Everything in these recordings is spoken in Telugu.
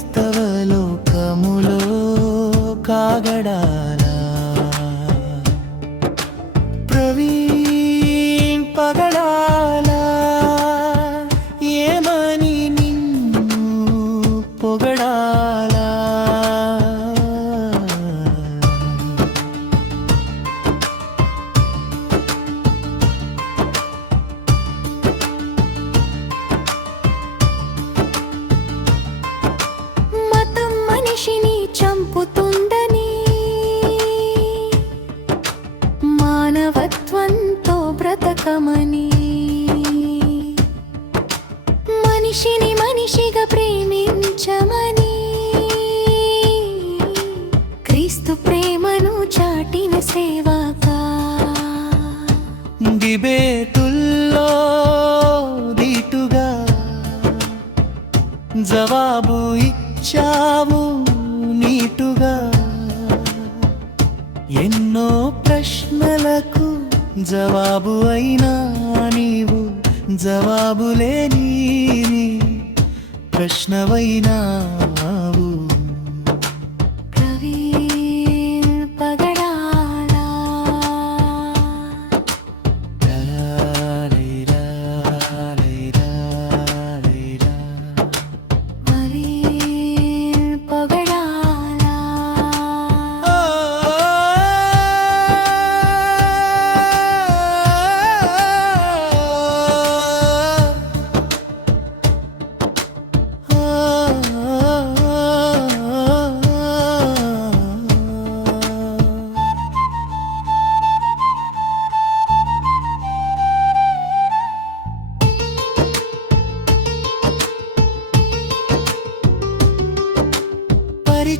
క్రైస్తవ లోకములో కాగడాల. ప్రవీణ్ పగడాల. ఏమని నిన్ను పొగడా మనిషిని మనిషిగా ప్రేమించమని. క్రీస్తు ప్రేమను చాటిన సేవకా. డిబేటుల్లో దీటుగా జవాబు ఇచ్చావు నీటుగా. ఎన్నో ప్రశ్నలకు జవాబు అయినా నీవు జవాబులే నీ ప్రశ్నవైనా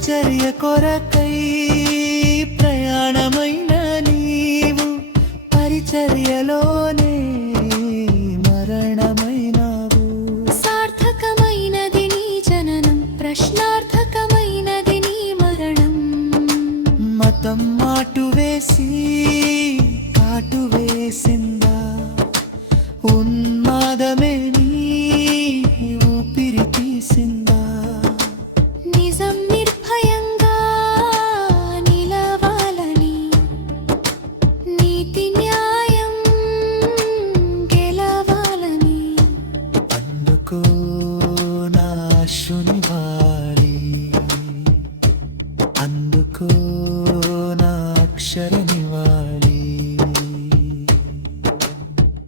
పరిచర్య కొరకై ప్రయాణమైన నీవు పరిచర్యలోనే మరణమైనావు. సార్థకమైనది నీ జననం ప్రశ్నార్థకమైనది నీ మరణం. మతం మాటు వేసి కాటు వేసిందా? ఉన్మాదమే అందుకో నా అక్షరమే.